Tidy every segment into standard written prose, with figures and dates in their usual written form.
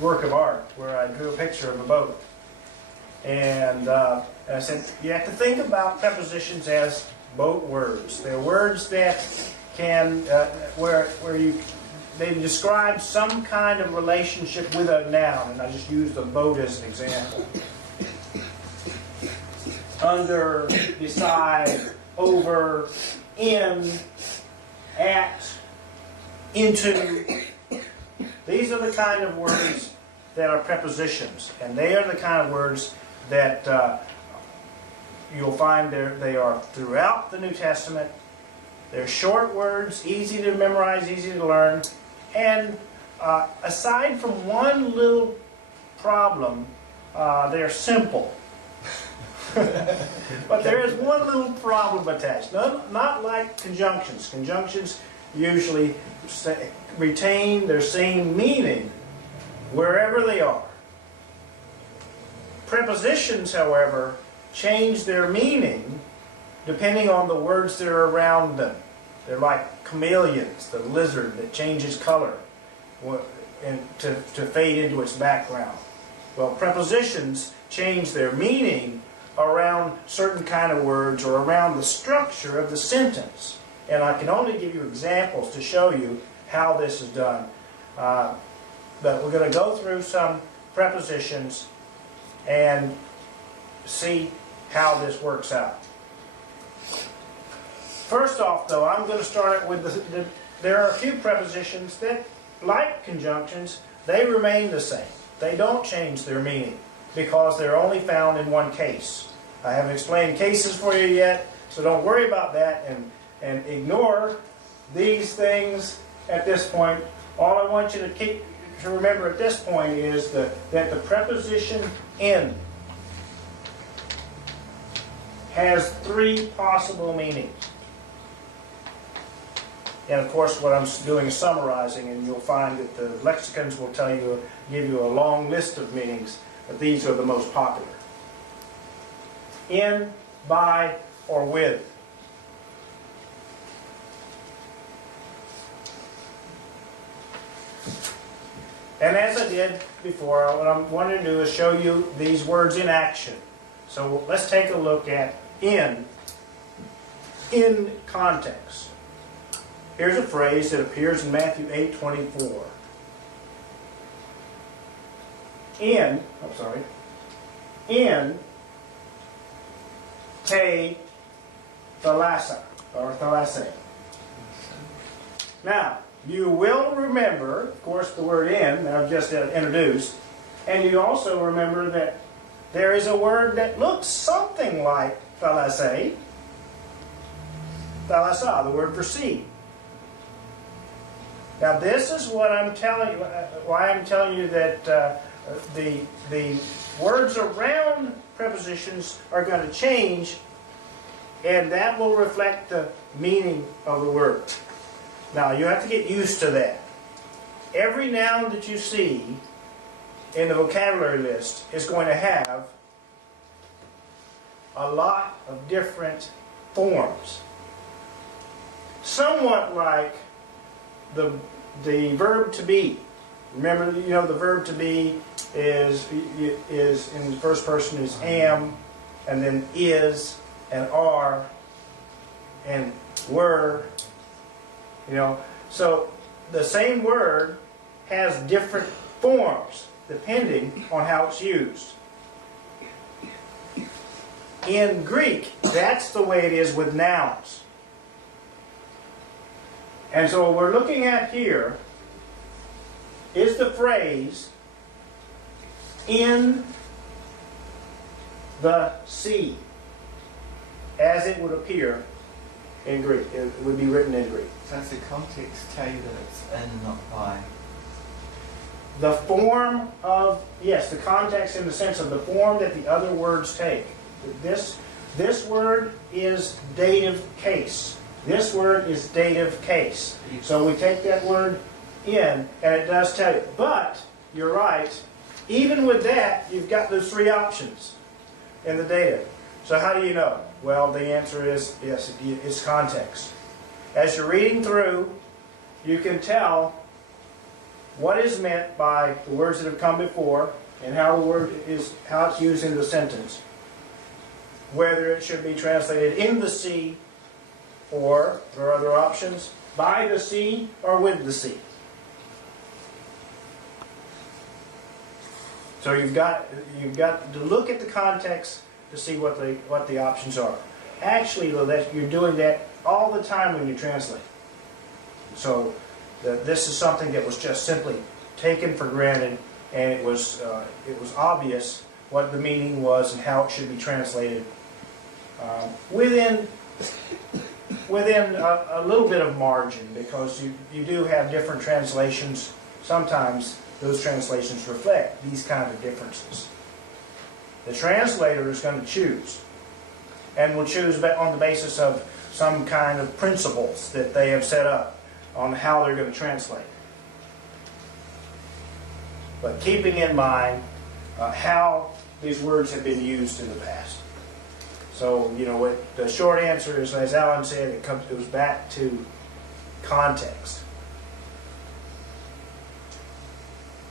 work of art where I drew a picture of a boat. And I said, you have to think about prepositions as boat words. They're words that can, they describe some kind of relationship with a noun, and I just used the boat as an example. Under, beside, over, in, at, into. These are the kind of words that are prepositions, and they are the kind of words that you'll find they are throughout the New Testament. They're short words, easy to memorize, easy to learn, and aside from one little problem, they're simple. But there is one little problem attached. Not like conjunctions. Conjunctions usually retain their same meaning wherever they are. Prepositions, however, change their meaning depending on the words that are around them. They're like chameleons, the lizard that changes color to fade into its background. Well, prepositions change their meaning around certain kind of words or around the structure of the sentence. And I can only give you examples to show you how this is done. But we're going to go through some prepositions and see how this works out. First off, though, I'm going to start it with there are a few prepositions that, like conjunctions, they remain the same. They don't change their meaning because they're only found in one case. I haven't explained cases for you yet, so don't worry about that and ignore these things at this point. All I want you to remember at this point is that the preposition in has three possible meanings. And of course, what I'm doing is summarizing, and you'll find that the lexicons will give you a long list of meanings, but these are the most popular. In, by, or with. And as I did before, what I'm wanting to do is show you these words in action. So let's take a look at in context. Here's a phrase that appears in Matthew 8:24. In te thalassa, or thalassa. Now, you will remember, of course, the word in that I've just introduced, and you also remember that there is a word that looks something like thalassa, the word for sea. Now, this is what I'm telling you, why I'm telling you that the words around prepositions are going to change, and that will reflect the meaning of the word. Now, you have to get used to that. Every noun that you see in the vocabulary list is going to have a lot of different forms. Somewhat like the verb to be. Remember, the verb to be is in the first person is am, and then is, and are, and were. So the same word has different forms depending on how it's used. In Greek, that's the way it is with nouns. And so what we're looking at here is the phrase in the sea, as it would appear in Greek. It would be written in Greek. Does the context tell you that it's in, not by? The form of, yes, the context in the sense of the form that the other words take. This word is dative case. This word is dative case. So we take that word in, and it does tell you. But, you're right, even with that, you've got those three options in the dative. So how do you know? Well, the answer is, yes, it's context. As you're reading through, you can tell what is meant by the words that have come before and how the word is, how it's used in the sentence, whether it should be translated in the sea, or there are other options, by the sea or with the sea. So you've got to look at the context to see what the options are. Actually, though, that you're doing that all the time when you translate. So this is something that was just simply taken for granted, and it was obvious what the meaning was and how it should be translated within a little bit of margin, because you do have different translations. Sometimes those translations reflect these kind of differences. The translator is going to choose, and will choose on the basis of some kind of principles that they have set up on how they're going to translate. But keeping in mind how these words have been used in the past. So, what the short answer is, as Alan said, it goes back to context.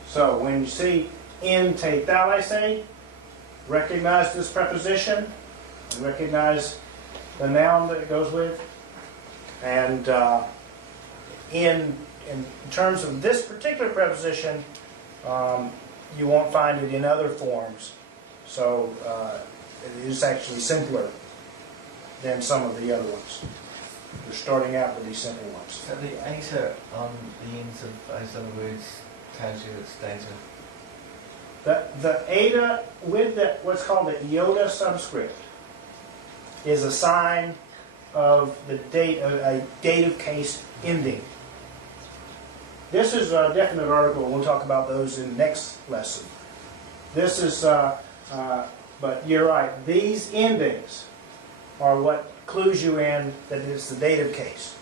So, when you see in te thalese, recognize this preposition, and recognize the noun that it goes with. And in terms of this particular preposition, you won't find it in other forms. So it is actually simpler than some of the other ones. We're starting out with these simple ones. So the eta on the ends of those other words tells you it's data. The eta with what's called the iota subscript is a sign of the a dative case ending. This is a definite article, and we'll talk about those in the next lesson. This is, but you're right, these endings are what clues you in that it's the dative case.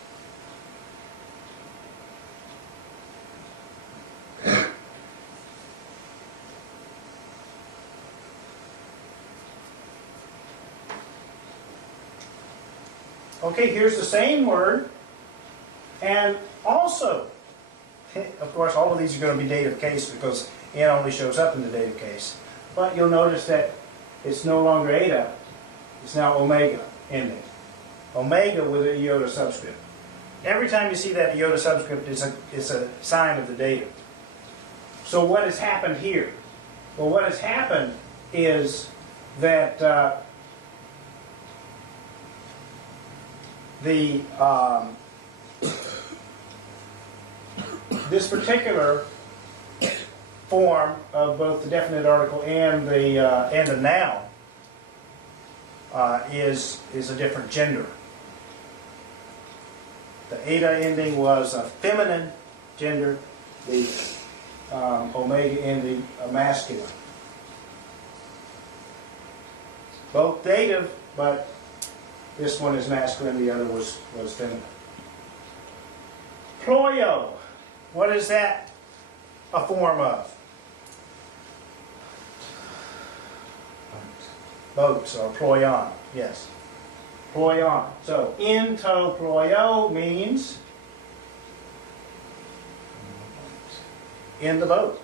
Okay, here's the same word, and also, of course, all of these are going to be dative case because n only shows up in the dative case. But you'll notice that it's no longer eta, it's now omega ending. Omega with an iota subscript. Every time you see that iota subscript, it's a sign of the dative. So what has happened here? Well, what has happened is that this particular form of both the definite article and the noun is a different gender. The eta ending was a feminine gender. The omega ending a masculine. Both dative, but this one is masculine, the other was feminine. Ployo. What is that a form of? Boats, or ployon, yes. Ployon. So, in to ployo means in the boat.